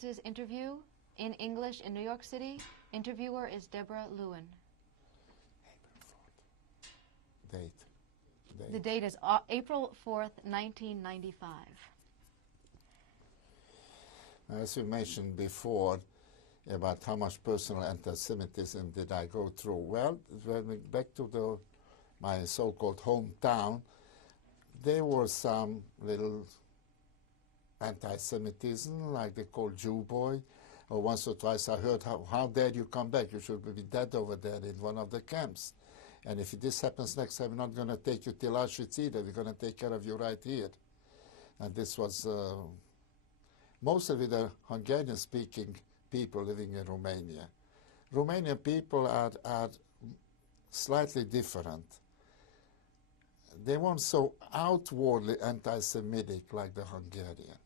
Herskovits' interview in English in New York City. Interviewer is Deborah Lewin. Date. The date is April 4th, 1995. As we mentioned before about how much personal anti-Semitism did I go through. Well, back to my so-called hometown, there was some little anti-Semitism, like they call Jew boy. Or once or twice I heard, how dare you come back? You should be dead over there in one of the camps. And if this happens next time, we're not going to take you till Auschwitz either. We're going to take care of you right here. And this was mostly the Hungarian-speaking people living in Romania. Romanian people are slightly different. They weren't so outwardly anti-Semitic like the Hungarian.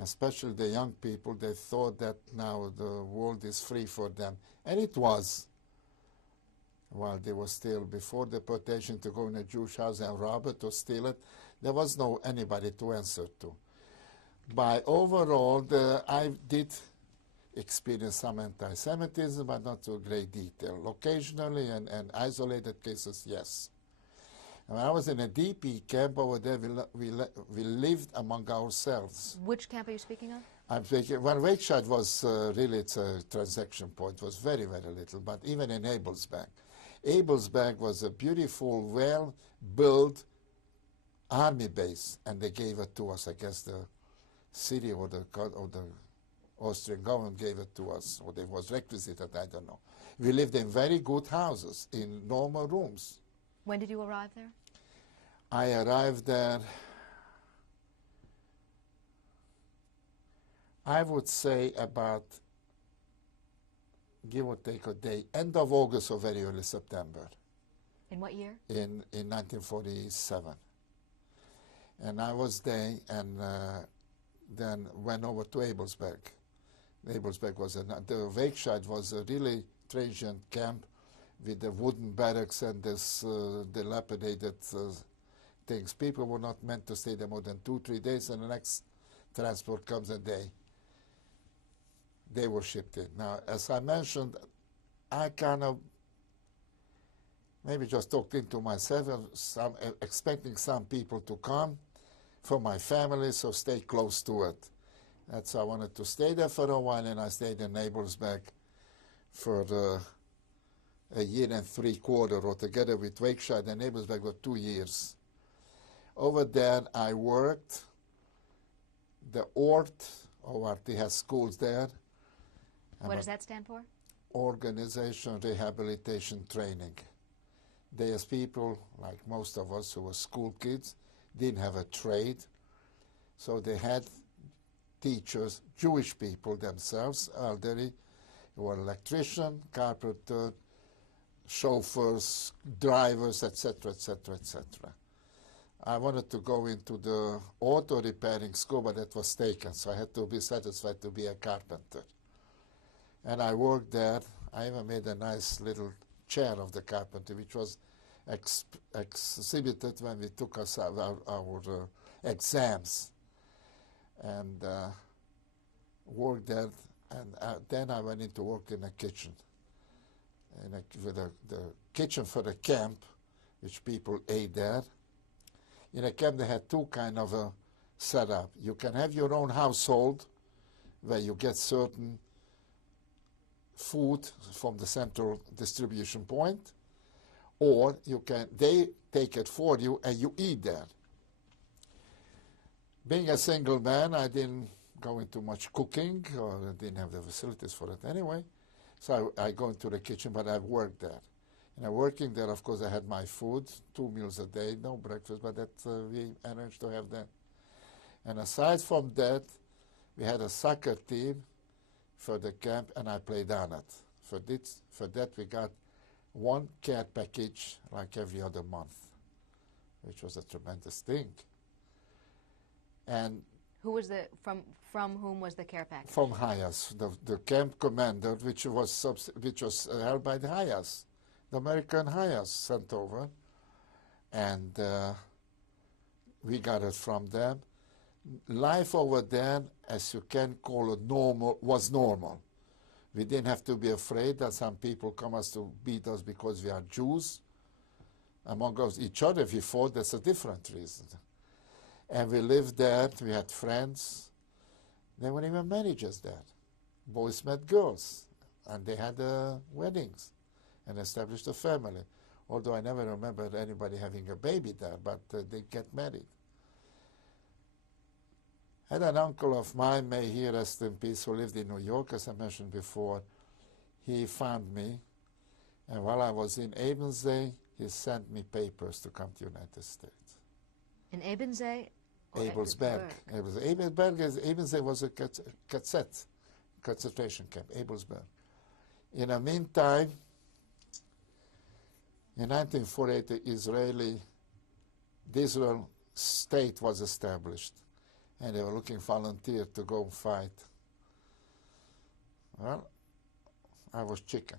Especially the young people, they thought that now the world is free for them. And it was. While they were still before deportation to go in a Jewish house and rob it or steal it, there was no anybody to answer to. By overall, I did experience some anti-Semitism, but not to great detail. Occasionally and isolated cases, yes. When I was in a DP camp over there, we lived among ourselves. Which camp are you speaking of? I'm speaking, well, Wakeside was really, it's a transaction point. It was very, very little, but even in Abelsberg. Abelsberg was a beautiful, well-built army base, and they gave it to us. I guess the city or the Austrian government gave it to us, or it was requisited, I don't know. We lived in very good houses, in normal rooms. When did you arrive there? I arrived there, I would say about, give or take a day, end of August or very early September. In what year? In 1947. And I was there and then went over to Abelsberg. Abelsberg was, the Wakeside was a really transient camp with the wooden barracks and this dilapidated things. People were not meant to stay there more than 2-3 days, and the next transport comes a day. They were shipped in. Now, as I mentioned, I kind of maybe just talked into myself, expecting some people to come from my family, so stay close to it. That's why I wanted to stay there for a while, and I stayed in Abelsberg for a year and 3/4, or together with Wakeside and Abelsberg for 2 years. Over there, I worked. The ORT has schools there. What does that stand for? Organization, Rehabilitation, Training. There's people, like most of us who were school kids, didn't have a trade, so they had teachers, Jewish people themselves, elderly, who were electrician, carpenter, chauffeurs, drivers, etc., etc., etc. I wanted to go into the auto repairing school, but that was taken, so I had to be satisfied to be a carpenter. And I worked there. I even made a nice little chair of the carpenter, which was exhibited when we took us our exams. And worked there, and then I went into work in a kitchen. With the kitchen for the camp, which people ate there. In a camp, they had two kind of a setup. You can have your own household, where you get certain food from the central distribution point, or they take it for you and you eat there. Being a single man, I didn't go into much cooking, or I didn't have the facilities for it anyway. So I go into the kitchen, but I worked there. And working there, of course, I had my food, 2 meals a day, no breakfast, but that we arranged to have that. And aside from that, we had a soccer team for the camp, and I played on it. For that, we got one care package like every other month, which was a tremendous thing. And who was from whom was the care package? From Hayas, the camp commander, which was held by the Hayas, the American Hayas sent over, and we got it from them. life over there, as you can call it normal, was normal. We didn't have to be afraid that some people come us to beat us because we are Jews. Among us, each other, if we fought, that's a different reason. And we lived there, we had friends. There weren't even marriages there. Boys met girls, and they had weddings and established a family. Although I never remember anybody having a baby there, but they get married. I had an uncle of mine, may he rest in peace, who lived in New York, as I mentioned before. He found me, and while I was in Ebensee, he sent me papers to come to the United States. In Ebensee? Abelsberg. Ebensee was a concentration camp, Abelsberg. In the meantime, in 1948, the Israel state was established, and they were looking for volunteers to go and fight. Well, I was chicken.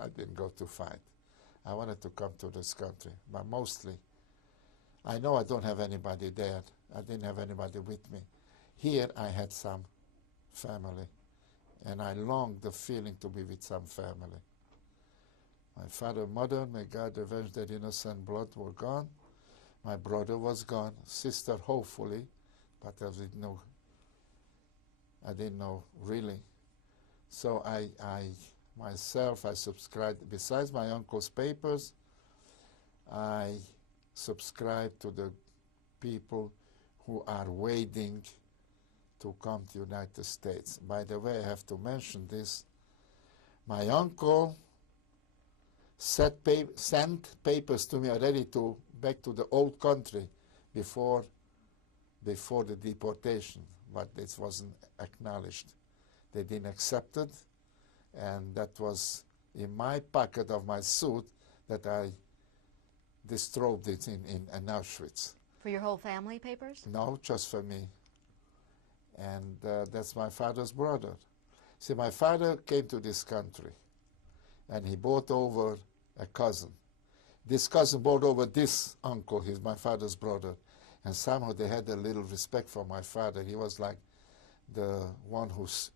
I didn't go to fight. I wanted to come to this country, but mostly, I know I don't have anybody there. I didn't have anybody with me. Here I had some family, and I longed the feeling to be with some family. My father, mother, may God avenge their innocent blood, were gone. My brother was gone. Sister, hopefully, but I didn't know really. So I subscribed, besides my uncle's papers, I subscribed to the people who are waiting to come to the United States. By the way, I have to mention this. My uncle sent papers to me already back to the old country before the deportation, but this wasn't acknowledged. They didn't accept it, and that was in my pocket of my suit that I distrobed it in Auschwitz. For your whole family papers? No, just for me. And that's my father's brother. See, my father came to this country, and he brought over a cousin. This cousin brought over this uncle, he's my father's brother. And somehow they had a little respect for my father. He was like the one who's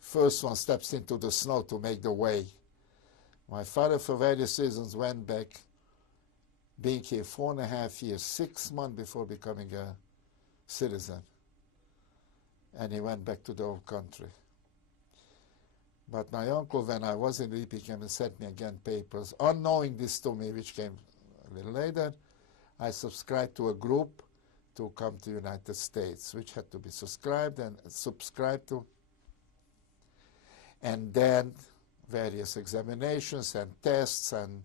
first one steps into the snow to make the way. My father, for various reasons, went back, being here 4.5 years, 6 months before becoming a citizen. And he went back to the old country. But my uncle, when I was in the EP camp, sent me again papers. Unknowing this to me, which came a little later, I subscribed to a group to come to the United States, which had to be subscribed to. And then various examinations and tests and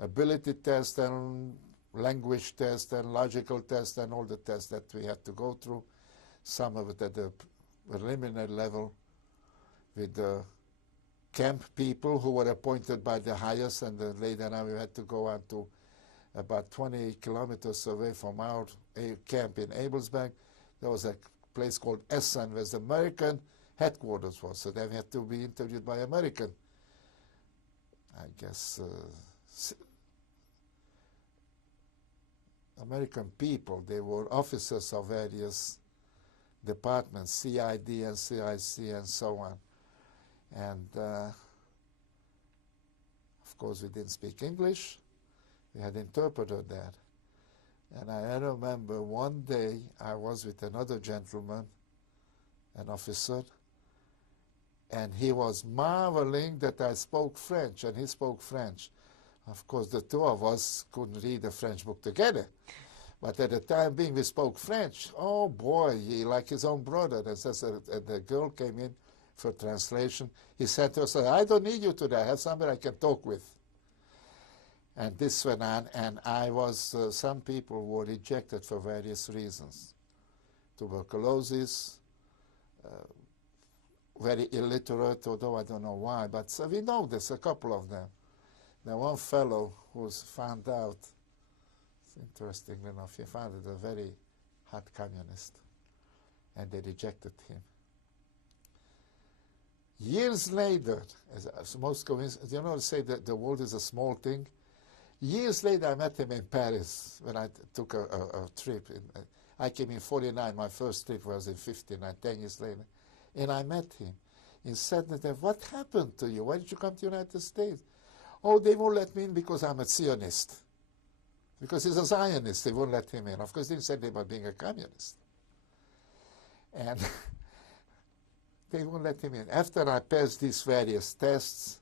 ability tests and language tests and logical tests and all the tests that we had to go through, some of it at the preliminary level with the camp people who were appointed by the highest, and later on we had to go on to about 20 kilometers away from our camp in Abelsberg. There was a place called Essen where the American headquarters was, so then we had to be interviewed by American, I guess, American people. They were officers of various departments, CID and CIC and so on. And of course we didn't speak English. We had interpreter there. And I remember one day I was with another gentleman, an officer, and he was marveling that I spoke French, and he spoke French. Of course, the two of us couldn't read a French book together. But at the time being, we spoke French. Oh boy, he like his own brother. And the girl came in for translation. He said to us, I don't need you today. I have somebody I can talk with. And this went on, and I was, some people were rejected for various reasons. Tuberculosis, very illiterate, although I don't know why, but so we know this, a couple of them. Now one fellow who was found out, interestingly enough, he found it a very hot communist, and they rejected him. Years later, as most communists, you know, say that the world is a small thing. Years later, I met him in Paris when I took a trip. I came in 49. My first trip was in 59, 10 years later. And I met him. He said to them, what happened to you? Why did you come to the United States? Oh, they won't let me in because I'm a Zionist. Because he's a Zionist, they won't let him in. Of course, they didn't say anything about being a communist. And they won't let him in. After I passed these various tests,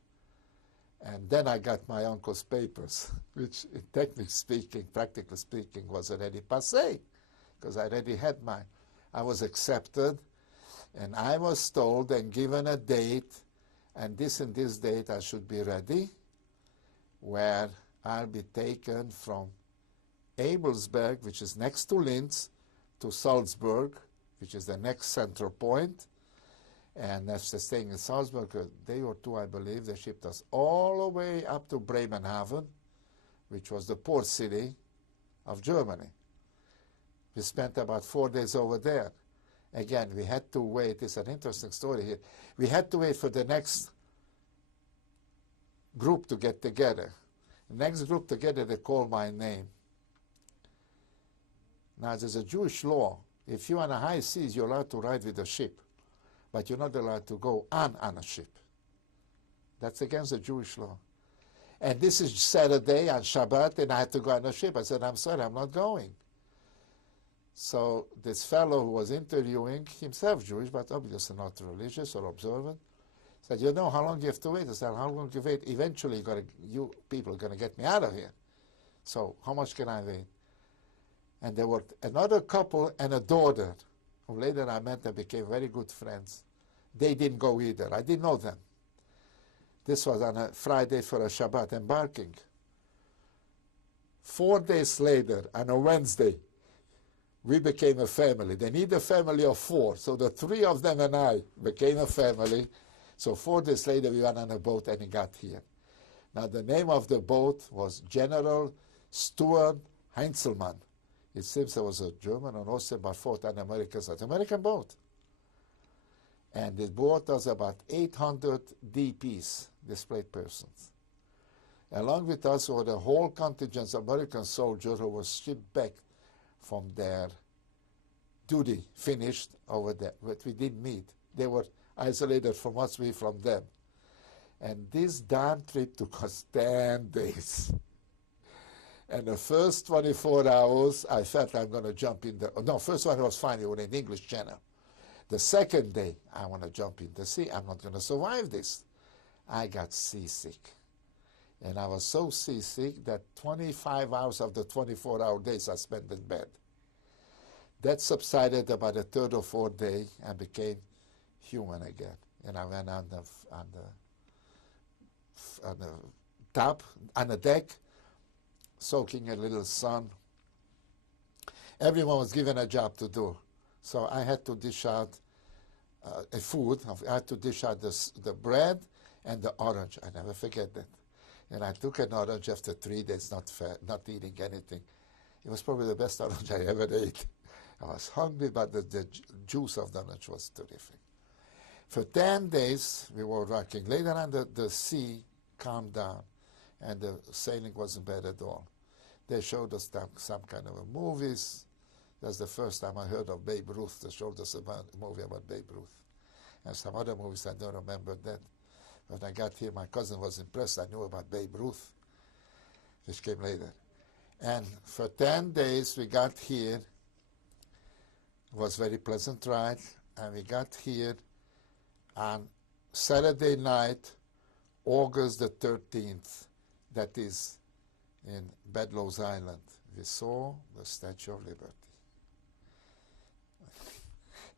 and then I got my uncle's papers, which, technically speaking, practically speaking, was already passé, because I already had mine. I was accepted, and I was told and given a date, and this date I should be ready, where I'll be taken from Abelsberg, which is next to Linz, to Salzburg, which is the next central point. And after staying in Salzburg a day or two, I believe, they shipped us all the way up to Bremenhaven, which was the port city of Germany. We spent about 4 days over there. Again, we had to wait. It's an interesting story here. We had to wait for the next group to get together. The next group together, they call my name. Now, there's a Jewish law. If you're on the high seas, you're allowed to ride with a ship, but you're not allowed to go on a ship. That's against the Jewish law. And this is Saturday on Shabbat, and I had to go on a ship. I said, I'm sorry, I'm not going. So this fellow who was interviewing, himself Jewish, but obviously not religious or observant, said, you know how long you have to wait? I said, how long you wait? Eventually, you people are going to get me out of here. So how much can I wait? And there were another couple and a daughter, who later I met and became very good friends. They didn't go either. I didn't know them. This was on a Friday for a Shabbat embarking. 4 days later, on a Wednesday, we became a family. They need a family of 4. So the 3 of them and I became a family. So 4 days later, we went on a boat and he got here. Now, the name of the boat was General Stuart Heinzelmann. It seems there was a German and Austrian, but fought on American side. American boat. And it brought us about 800 DPs, displaced persons. Along with us were the whole contingent of American soldiers who were shipped back from their duty, finished over there. But we didn't meet. They were isolated from us, we from them. And this damn trip took us 10 days. And the first 24 hours, I felt I'm going to jump in the... No, first one was fine. We were in the English Channel. The second day, I want to jump in the sea. I'm not going to survive this. I got seasick. And I was so seasick that 25 hours of the 24-hour days I spent in bed. That subsided about the third or fourth day and became human again. And I went on the deck, soaking a little sun. Everyone was given a job to do. So I had to dish out food. I had to dish out the bread and the orange. I never forget that. And I took an orange after 3 days, not eating anything. It was probably the best orange I ever ate. I was hungry, but the juice of the orange was terrific. For 10 days, we were rocking. Later on, the sea calmed down, and the sailing wasn't bad at all. They showed us some kind of movies. That's the first time I heard of Babe Ruth. They showed us a movie about Babe Ruth. And some other movies, I don't remember that. When I got here, my cousin was impressed. I knew about Babe Ruth, which came later. And for 10 days, we got here. It was a very pleasant ride. And we got here on Saturday night, August the 13th. That is in Bedloes Island. We saw the Statue of Liberty.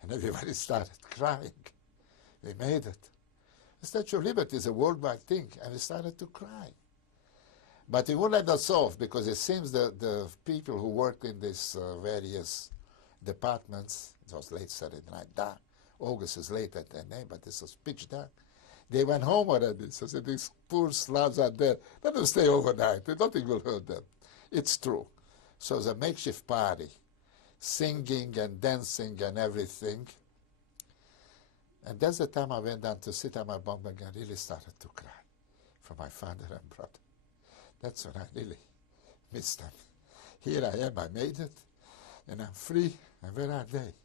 And everybody started crying. We made it. The Statue of Liberty is a worldwide thing, and we started to cry. But it won't let us off, because it seems that the people who worked in these various departments, it was late Saturday night, dark. August is late at their name, but this was pitch dark. They went home already. So I said, these poor Slavs are there. Let them stay overnight. Nothing will hurt them. It's true. So it was a makeshift party, singing and dancing and everything. And that's the time I went down to sit on my bunk and I really started to cry for my father and brother. That's when I really missed them. Here I am, I made it, and I'm free, And where are they?